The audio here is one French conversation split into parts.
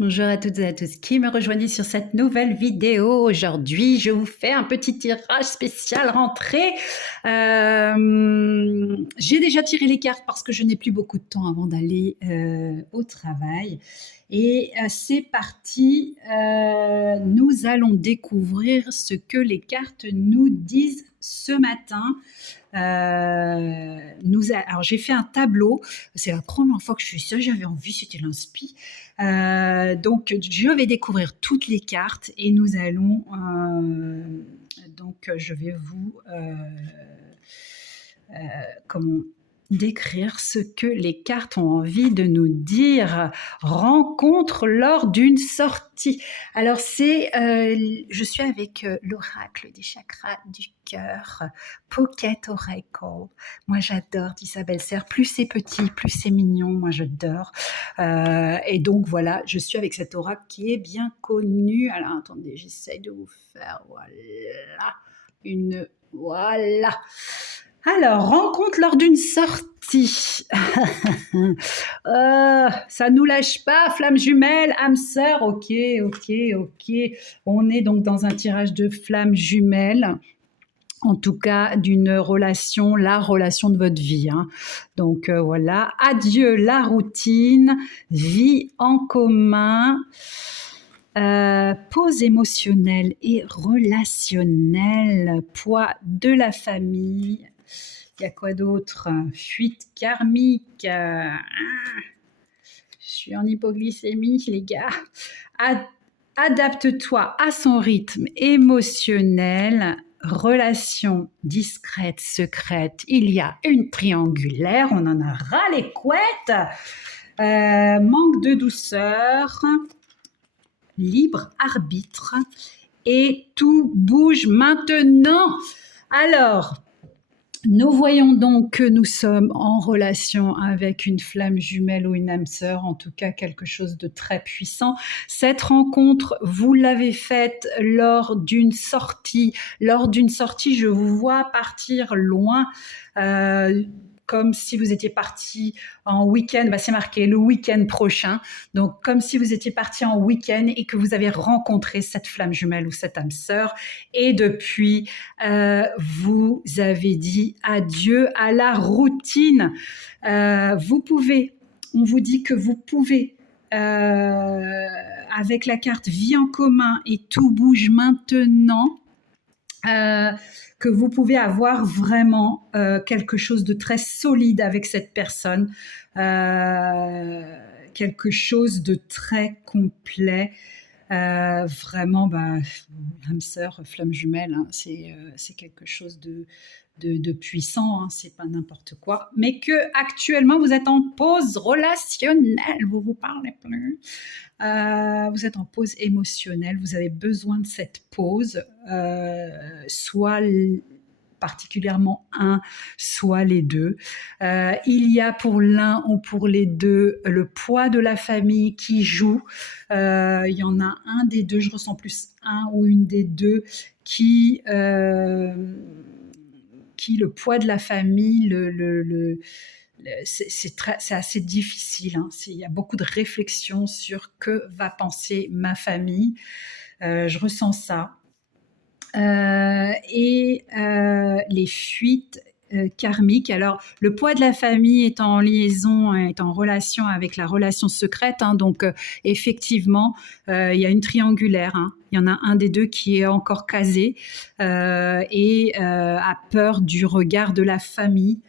Bonjour à toutes et à tous qui me rejoignez sur cette nouvelle vidéo. Aujourd'hui, je vous fais un petit tirage spécial rentrée. J'ai déjà tiré les cartes parce que je n'ai plus beaucoup de temps avant d'aller au travail. Et c'est parti. Nous allons découvrir ce que les cartes nous disent ce matin. Alors j'ai fait un tableau, c'est la première fois que je fais ça, j'avais envie, c'était l'inspi. Donc je vais découvrir toutes les cartes et nous allons donc je vais vous comment décrire ce que les cartes ont envie de nous dire. Rencontre lors d'une sortie. Alors je suis avec l'oracle des chakras du cœur, Pocket Oracle. Moi j'adore d'Isabelle Serre. Plus c'est petit, plus c'est mignon. Moi j'adore. Et donc voilà, je suis avec cet oracle qui est bien connu. Alors attendez, j'essaye de vous faire voilà. Alors, rencontre lors d'une sortie. Ça nous lâche pas, flamme jumelle, âme sœur. Ok. On est donc dans un tirage de flamme jumelle. En tout cas, d'une relation, la relation de votre vie. Donc voilà, adieu la routine, vie en commun. Pause émotionnelle et relationnelle, poids de la famille. Il y a quoi d'autre? Fuite karmique. Je suis en hypoglycémie, les gars. Adapte-toi à son rythme émotionnel. Relation discrète, secrète. Il y a une triangulaire. On en a ras les couettes. Manque de douceur. Libre arbitre. Et tout bouge maintenant. Alors, nous voyons donc que nous sommes en relation avec une flamme jumelle ou une âme sœur, en tout cas quelque chose de très puissant. Cette rencontre, vous l'avez faite lors d'une sortie. Lors d'une sortie, je vous vois partir loin. Comme si vous étiez parti en week-end, c'est marqué le week-end prochain. Donc, comme si vous étiez parti en week-end et que vous avez rencontré cette flamme jumelle ou cette âme sœur. Et depuis, vous avez dit adieu à la routine. On vous dit que vous pouvez, avec la carte vie en commun et tout bouge maintenant, que vous pouvez avoir vraiment quelque chose de très solide avec cette personne, quelque chose de très complet. Vraiment, âme sœur, flamme jumelle, c'est quelque chose de puissant, c'est pas n'importe quoi, mais que actuellement vous êtes en pause relationnelle, vous parlez plus, vous êtes en pause émotionnelle, vous avez besoin de cette pause, soit particulièrement un, soit les deux. Il y a pour l'un ou pour les deux le poids de la famille qui joue. Il y en a un des deux, je ressens plus un ou une des deux qui le poids de la famille, c'est assez difficile. Il y a beaucoup de réflexion sur que va penser ma famille. Je ressens ça. Et les fuites karmiques. Alors, le poids de la famille est en liaison, est en relation avec la relation secrète. Donc, effectivement, il y a une triangulaire. Il y en a un des deux qui est encore casé et a peur du regard de la famille.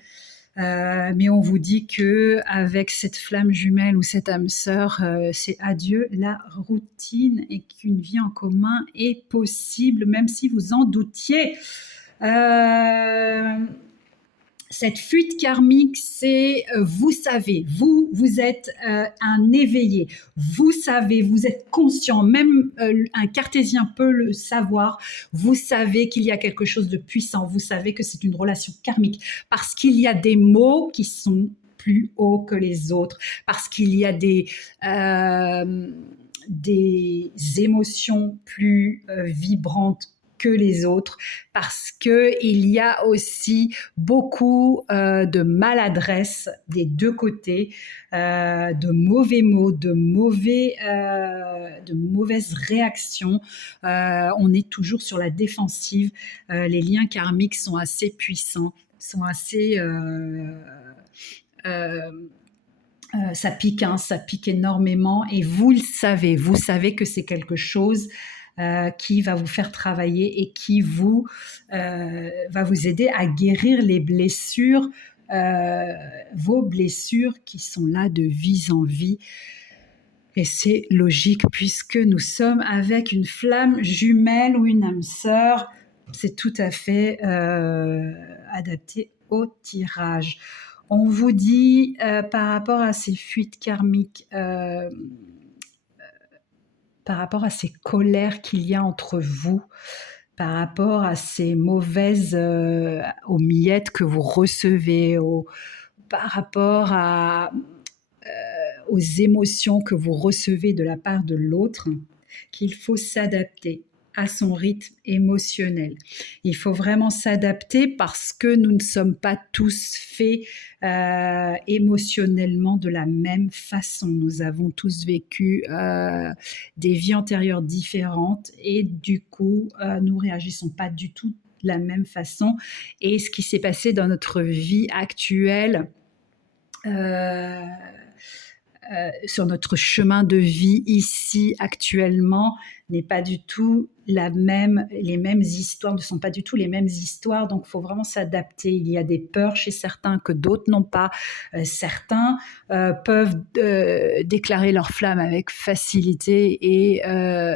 Mais on vous dit que avec cette flamme jumelle ou cette âme sœur, c'est adieu la routine et qu'une vie en commun est possible, même si vous en doutiez. Cette fuite karmique, c'est vous savez, vous êtes un éveillé, vous savez, vous êtes conscient, même un cartésien peut le savoir, vous savez qu'il y a quelque chose de puissant, vous savez que c'est une relation karmique, parce qu'il y a des mots qui sont plus hauts que les autres, parce qu'il y a des émotions plus vibrantes que les autres, parce que il y a aussi beaucoup de maladresse des deux côtés, de mauvais mots, de mauvaises réactions. On est toujours sur la défensive. Les liens karmiques sont assez puissants, sont assez ça pique, hein, ça pique énormément et vous savez que c'est quelque chose qui va vous faire travailler et qui va vous aider à guérir les blessures, vos blessures qui sont là de vie en vie. Et c'est logique puisque nous sommes avec une flamme jumelle ou une âme sœur. C'est tout à fait adapté au tirage. On vous dit par rapport à ces fuites karmiques, par rapport à ces colères qu'il y a entre vous, par rapport à ces mauvaises aux miettes que vous recevez, par rapport aux émotions que vous recevez de la part de l'autre, qu'il faut s'adapter à son rythme émotionnel. Il faut vraiment s'adapter parce que nous ne sommes pas tous faits émotionnellement de la même façon. Nous avons tous vécu des vies antérieures différentes et du coup, nous réagissons pas du tout de la même façon. Et ce qui s'est passé dans notre vie actuelle, sur notre chemin de vie ici actuellement n'est pas du tout les mêmes histoires, ne sont pas du tout les mêmes histoires, donc il faut vraiment s'adapter. Il y a des peurs chez certains que d'autres n'ont pas. Certains peuvent déclarer leur flamme avec facilité et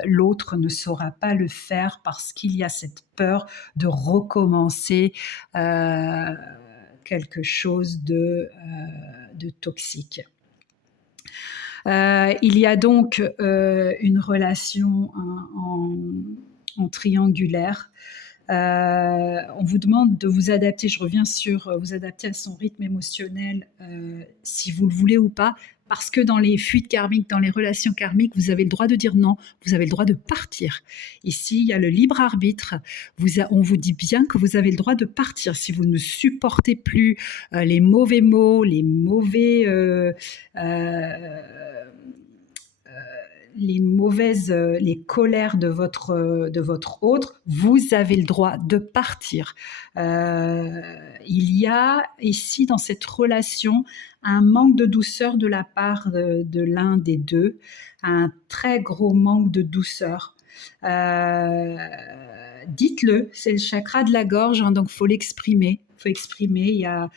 l'autre ne saura pas le faire parce qu'il y a cette peur de recommencer quelque chose de toxique. Il y a donc une relation en triangulaire. On vous demande de vous adapter, je reviens sur vous adapter à son rythme émotionnel si vous le voulez ou pas, parce que dans les fuites karmiques, dans les relations karmiques, vous avez le droit de dire non, vous avez le droit de partir. Ici, il y a le libre arbitre. On vous dit bien que vous avez le droit de partir si vous ne supportez plus les mauvais mots, les colères de votre autre, vous avez le droit de partir. Il y a ici dans cette relation un manque de douceur de la part de l'un des deux, un très gros manque de douceur. Dites-le, c'est le chakra de la gorge, hein, donc faut l'exprimer. Il y a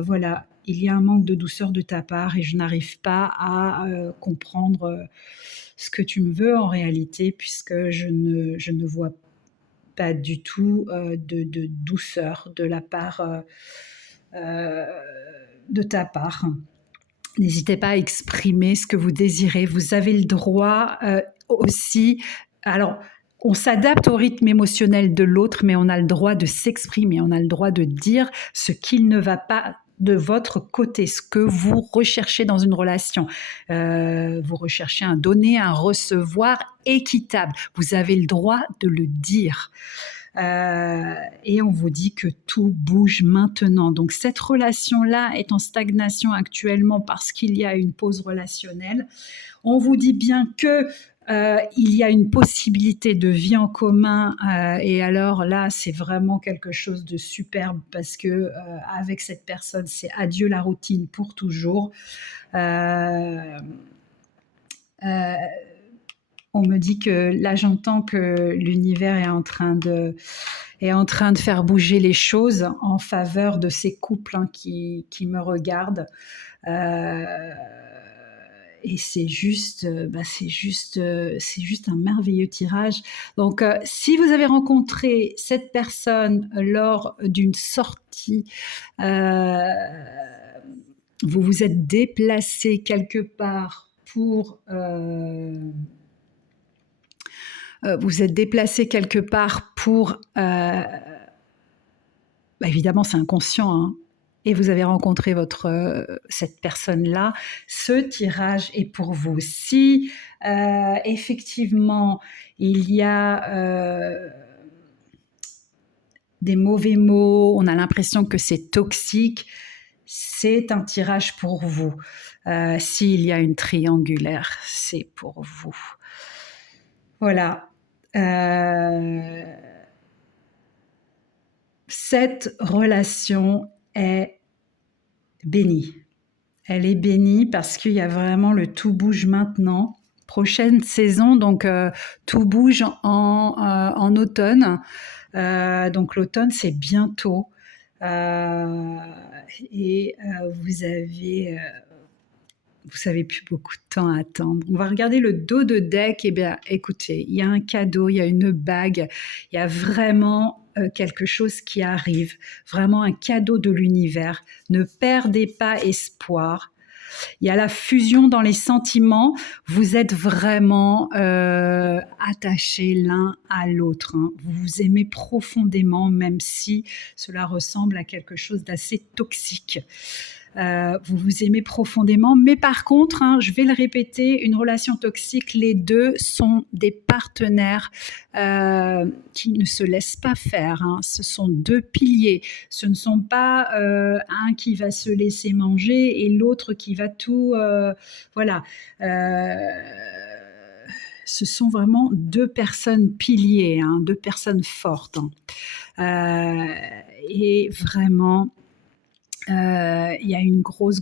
voilà, il y a un manque de douceur de ta part et je n'arrive pas à comprendre ce que tu me veux en réalité, puisque je ne vois pas du tout de douceur de la part de ta part. N'hésitez pas à exprimer ce que vous désirez. Vous avez le droit aussi. Alors, on s'adapte au rythme émotionnel de l'autre, mais on a le droit de s'exprimer, on a le droit de dire ce qu'il ne va pas de votre côté, ce que vous recherchez dans une relation. Vous recherchez un donner, un recevoir équitable. Vous avez le droit de le dire. Et on vous dit que tout bouge maintenant. Donc cette relation-là est en stagnation actuellement parce qu'il y a une pause relationnelle. On vous dit bien que il y a une possibilité de vie en commun et alors là c'est vraiment quelque chose de superbe parce que avec cette personne c'est adieu la routine pour toujours. On me dit que là j'entends que l'univers est en train de faire bouger les choses en faveur de ces couples qui me regardent. Et c'est juste un merveilleux tirage. Donc, si vous avez rencontré cette personne lors d'une sortie, vous vous êtes déplacé quelque part pour évidemment c'est inconscient, hein, et vous avez rencontré cette personne-là, ce tirage est pour vous. Si effectivement il y a des mauvais mots, on a l'impression que c'est toxique, c'est un tirage pour vous. S'il y a une triangulaire, c'est pour vous. Voilà. Cette relation est bénie. Elle est bénie parce qu'il y a vraiment le tout bouge maintenant. Prochaine saison, donc tout bouge en automne. Donc l'automne, c'est bientôt. Vous savez plus beaucoup de temps à attendre. On va regarder le dos de deck. Eh bien, écoutez, il y a un cadeau, il y a une bague, il y a vraiment quelque chose qui arrive, vraiment un cadeau de l'univers. Ne perdez pas espoir. Il y a la fusion dans les sentiments. Vous êtes vraiment attachés l'un à l'autre. Hein. Vous vous aimez profondément, même si cela ressemble à quelque chose d'assez toxique. Vous vous aimez profondément, mais par contre, hein, je vais le répéter, une relation toxique, les deux sont des partenaires qui ne se laissent pas faire. Hein. Ce sont deux piliers. Ce ne sont pas un qui va se laisser manger et l'autre qui va tout... voilà. Ce sont vraiment deux personnes piliers, hein, deux personnes fortes. Hein. Et vraiment... il y a une grosse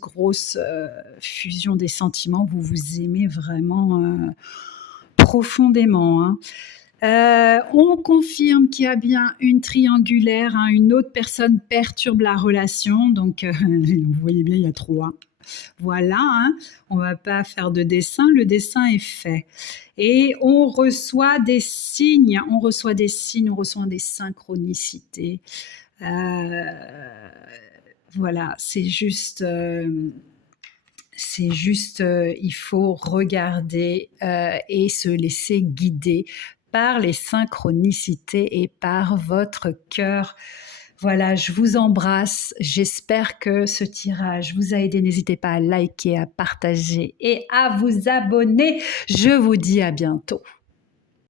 fusion des sentiments. Vous vous aimez vraiment profondément. Hein. On confirme qu'il y a bien une triangulaire. Hein. Une autre personne perturbe la relation. Donc, vous voyez bien, il y a trois. Voilà, hein. On ne va pas faire de dessin. Le dessin est fait. Et on reçoit des signes. On reçoit des synchronicités. Voilà, c'est juste, il faut regarder et se laisser guider par les synchronicités et par votre cœur. Voilà, je vous embrasse. J'espère que ce tirage vous a aidé. N'hésitez pas à liker, à partager et à vous abonner. Je vous dis à bientôt.